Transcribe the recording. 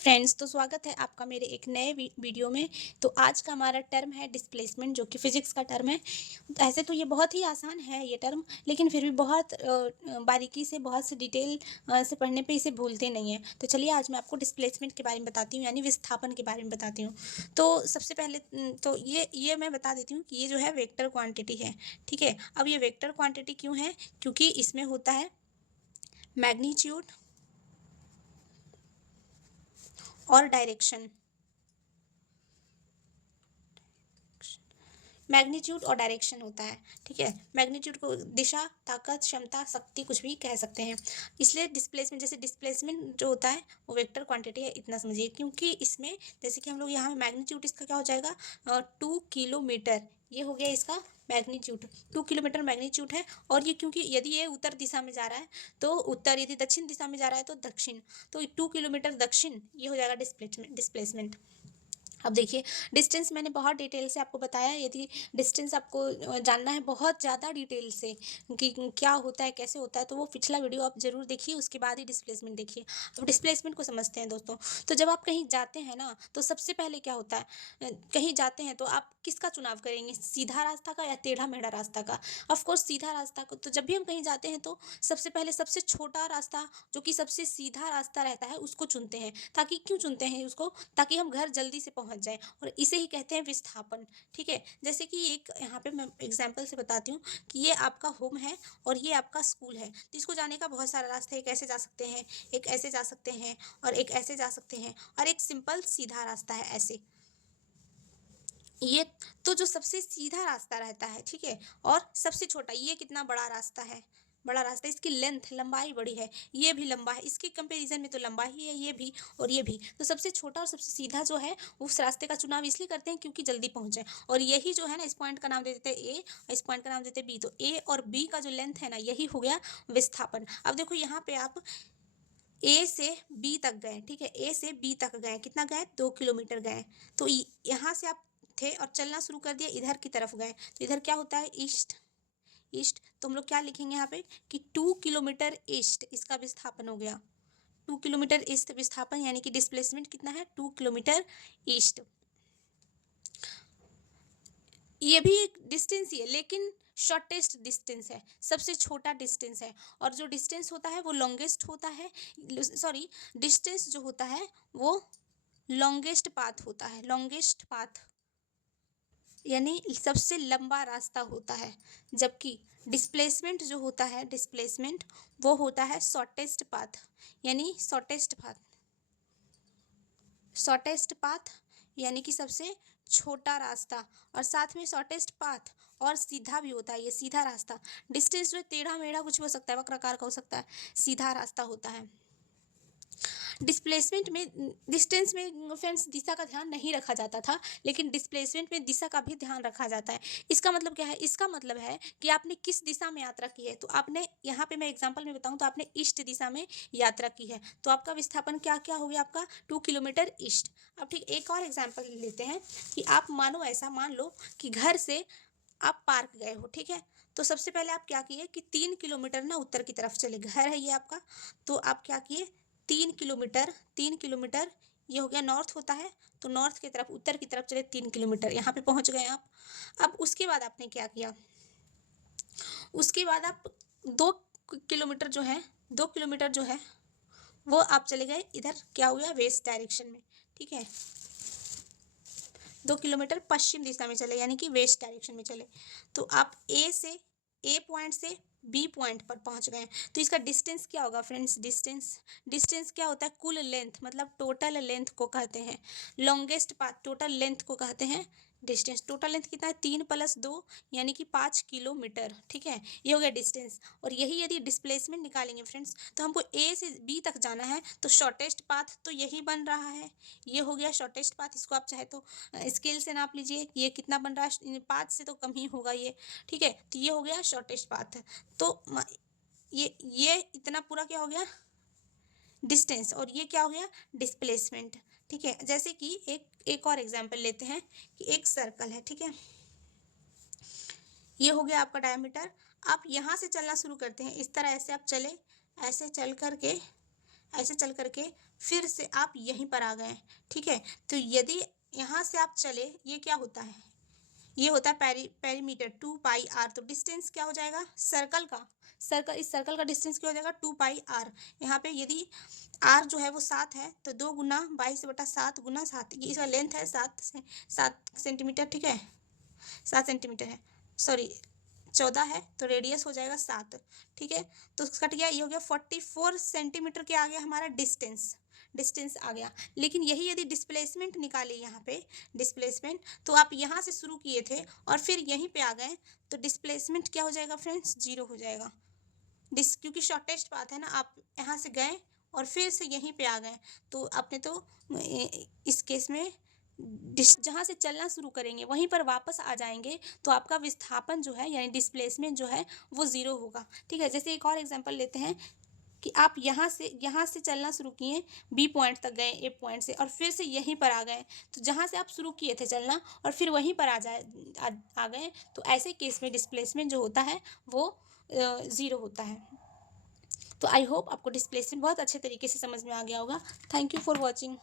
Friends, तो स्वागत है आपका मेरे एक नए वीडियो में। तो आज का हमारा टर्म है डिस्प्लेसमेंट, जो कि फिजिक्स का टर्म है। ऐसे तो ये बहुत ही आसान है ये टर्म, लेकिन फिर भी बहुत बारीकी से, बहुत से डिटेल से पढ़ने पे इसे भूलते नहीं हैं। तो चलिए आज मैं आपको डिस्प्लेसमेंट के बारे में बताती हूँ, यानी विस्थापन के बारे में बताती हूँ। तो सबसे पहले तो ये मैं बता देती हूँ कि ये जो है वेक्टर क्वांटिटी है। ठीक है, अब ये वेक्टर क्वांटिटी क्यों है? क्योंकि इसमें होता है मैग्नीट्यूड और डायरेक्शन। मैग्नीट्यूड और डायरेक्शन होता है। ठीक है, मैग्नीट्यूड को दिशा, ताकत, क्षमता, शक्ति कुछ भी कह सकते हैं। इसलिए डिस्प्लेसमेंट, जैसे डिस्प्लेसमेंट जो होता है वो वेक्टर क्वांटिटी है, इतना समझिए। क्योंकि इसमें जैसे कि हम लोग यहाँ मैग्नीट्यूड इसका क्या हो जाएगा, 2 किलोमीटर। ये हो गया इसका मैग्नीट्यूड, 2 किलोमीटर मैग्नीट्यूड है। और ये क्योंकि यदि ये उत्तर दिशा में जा रहा है तो उत्तर, यदि दक्षिण दिशा में जा रहा है तो दक्षिण। तो 2 किलोमीटर दक्षिण, ये हो जाएगा डिस्प्लेसमेंट। अब देखिए, डिस्टेंस मैंने बहुत डिटेल से आपको बताया। यदि डिस्टेंस आपको जानना है बहुत ज़्यादा डिटेल से कि क्या होता है, कैसे होता है, तो वो पिछला वीडियो आप ज़रूर देखिए, उसके बाद ही डिस्प्लेसमेंट देखिए। अब डिस्प्लेसमेंट को समझते हैं दोस्तों। तो जब आप कहीं जाते हैं ना, तो सबसे पहले क्या होता है, कहीं जाते हैं तो आप किसका चुनाव करेंगे, सीधा रास्ता का या टेढ़ा मेढ़ा रास्ता का? ऑफकोर्स सीधा रास्ता को। तो जब भी हम कहीं जाते हैं तो सबसे पहले सबसे छोटा रास्ता, जो कि सबसे सीधा रास्ता रहता है, उसको चुनते हैं। ताकि क्यों चुनते हैं उसको? ताकि हम घर जल्दी से पहुंच जाएं। और इसे ही कहते हैं विस्थापन। ठीक है, जैसे कि एक यहाँ पे मैं एग्जांपल से बताती हूँ कि ये आपका होम है और ये आपका स्कूल है। तो इसको जाने का बहुत सारा रास्ता है। एक ऐसे जा सकते हैं, एक ऐसे जा सकते हैं, और एक ऐसे जा सकते हैं, और एक सिंपल सीधा रास्ता है ऐसे। ये तो जो सबसे सीधा रास्ता रहता है, ठीक है, और सबसे छोटा, ये कितना बड़ा रास्ता है, बड़ा रास्ता, इसकी लेंथ, लंबाई बड़ी है, ये भी लंबा है, इसके कंपैरिजन में तो लंबा ही है ये भी और ये भी। तो सबसे छोटा और सबसे सीधा जो है, उस रास्ते का चुनाव इसलिए करते हैं क्योंकि जल्दी पहुंच जाए। और यही जो है ना, इस पॉइंट का नाम दे देते हैं ए और इस पॉइंट का नाम देते हैं बी। तो ए और बी का जो लेंथ है ना, यही हो गया विस्थापन। अब देखो यहाँ पे आप ए से बी तक गए, ठीक है, ए से बी तक गए, कितना गए, 2 किलोमीटर गए। तो यहाँ से आप थे और चलना शुरू कर दिया, इधर की तरफ गए, तो इधर क्या होता है, ईस्ट। ईस्ट, तो हम लोग क्या लिखेंगे यहाँ पे कि 2 किलोमीटर ईस्ट इसका विस्थापन हो गया। 2 किलोमीटर ईस्ट विस्थापन, यानी कि डिस्प्लेसमेंट कितना है, 2 किलोमीटर ईस्ट। ये भी एक डिस्टेंस ही है, लेकिन शॉर्टेस्ट डिस्टेंस है, सबसे छोटा डिस्टेंस है। और जो डिस्टेंस होता है वो लॉन्गेस्ट होता है। सॉरी, डिस्टेंस जो होता है वो लॉन्गेस्ट पाथ होता है, लॉन्गेस्ट पाथ, यानी सबसे लंबा रास्ता होता है। जबकि डिस्प्लेसमेंट जो होता है, डिस्प्लेसमेंट वो होता है शॉर्टेस्ट पाथ, यानी शॉर्टेस्ट पाथ, शॉर्टेस्ट पाथ, यानी कि सबसे छोटा रास्ता। और साथ में शॉर्टेस्ट पाथ और सीधा भी होता है, ये सीधा रास्ता। डिस्टेंस जो है टेढ़ा मेढ़ा कुछ भी हो सकता है, वक्राकार का हो सकता है, सीधा रास्ता होता है। डिस्प्लेसमेंट में, डिस्टेंस में फ्रेंड्स दिशा का ध्यान नहीं रखा जाता था, लेकिन डिस्प्लेसमेंट में दिशा का भी ध्यान रखा जाता है। इसका मतलब क्या है, इसका मतलब है कि आपने किस दिशा में यात्रा की है। तो आपने यहाँ पे मैं एग्जांपल में बताऊँ तो आपने ईस्ट दिशा में यात्रा की है, तो आपका विस्थापन क्या क्या हो गया, आपका 2 किलोमीटर ईस्ट। अब ठीक, एक और एग्जाम्पल लेते हैं कि आप मानो, ऐसा मान लो कि घर से आप पार्क गए हो, ठीक है। तो सबसे पहले आप क्या किए कि 3 किलोमीटर ना उत्तर की तरफ चले, घर है ये आपका। तो आप क्या किए, 3 किलोमीटर, 3 किलोमीटर, ये हो गया नॉर्थ होता है, तो नॉर्थ की तरफ, उत्तर की तरफ चले 3 किलोमीटर, यहाँ पे पहुंच गए आप। अब उसके बाद आपने क्या किया, उसके बाद आप 2 किलोमीटर जो है, 2 किलोमीटर जो है वो आप चले गए इधर, क्या हो गया, वेस्ट डायरेक्शन में। ठीक है, 2 किलोमीटर पश्चिम दिशा में चले, यानी कि वेस्ट डायरेक्शन में चले। तो आप ए पॉइंट से बी पॉइंट पर पहुंच गए। तो इसका डिस्टेंस क्या होगा फ्रेंड्स, डिस्टेंस, डिस्टेंस क्या होता है, कुल लेंथ, मतलब टोटल लेंथ को कहते हैं। लॉन्गेस्ट पाथ, टोटल लेंथ को कहते हैं डिस्टेंस। टोटल लेंथ कितना है, 3 + 2, यानी कि 5 किलोमीटर। ठीक है, ये हो गया डिस्टेंस। और यही यदि डिस्प्लेसमेंट निकालेंगे फ्रेंड्स, तो हमको ए से बी तक जाना है, तो शॉर्टेस्ट पाथ तो यही बन रहा है, ये हो गया शॉर्टेस्ट पाथ। इसको आप चाहे तो स्केल से नाप लीजिए, ये कितना बन रहा है, 5 से तो कम ही होगा ये। ठीक है, तो ये हो गया शॉर्टेस्ट पाथ। तो ये इतना पूरा क्या हो गया, डिस्टेंस, और ये क्या हो गया, डिस्प्लेसमेंट। ठीक है, जैसे कि एक और एग्जांपल लेते हैं कि एक सर्कल है, ठीक है, ये हो गया आपका डायमीटर। आप यहाँ से चलना शुरू करते हैं, इस तरह ऐसे आप चले, ऐसे चल करके, ऐसे चल करके फिर से आप यहीं पर आ गए, ठीक है। तो यदि यहाँ से आप चले, ये क्या होता है, ये होता है पेरीमीटर 2 पाई r। तो डिस्टेंस क्या हो जाएगा सर्कल का, इस सर्कल का डिस्टेंस क्या हो जाएगा 2 पाई r। यहाँ पे यदि r जो है वो 7 है, तो 2 × 22/7 × 7, ये इसका लेंथ है 7 सेंटीमीटर, ठीक है, 7 सेंटीमीटर है, सॉरी 14 है, तो रेडियस हो जाएगा 7, ठीक है। तो कट गया, ये हो गया 44 सेंटीमीटर के आ गया हमारा डिस्टेंस आ गया। लेकिन यही यदि डिस्प्लेसमेंट निकाले यहाँ पे, डिस्प्लेसमेंट, तो आप यहाँ से शुरू किए थे और फिर यहीं पे आ गए, तो डिस्प्लेसमेंट क्या हो जाएगा फ्रेंड्स, 0 हो जाएगा। क्योंकि शॉर्टेस्ट पाथ है ना, आप यहाँ से गए और फिर से यहीं पे आ गए, तो आपने तो इस केस में जहाँ से चलना शुरू करेंगे वहीं पर वापस आ जाएंगे, तो आपका विस्थापन जो है यानी डिस्प्लेसमेंट जो है वो 0 होगा, ठीक है। जैसे एक और एग्जांपल लेते हैं कि आप यहाँ से चलना शुरू किए, बी पॉइंट तक गए ए पॉइंट से, और फिर से यहीं पर आ गए, तो जहाँ से आप शुरू किए थे चलना और फिर वहीं पर आ गए, तो ऐसे केस में डिस्प्लेसमेंट जो होता है वो 0 होता है। तो आई होप आपको डिस्प्लेसमेंट बहुत अच्छे तरीके से समझ में आ गया होगा। Thank you for watching.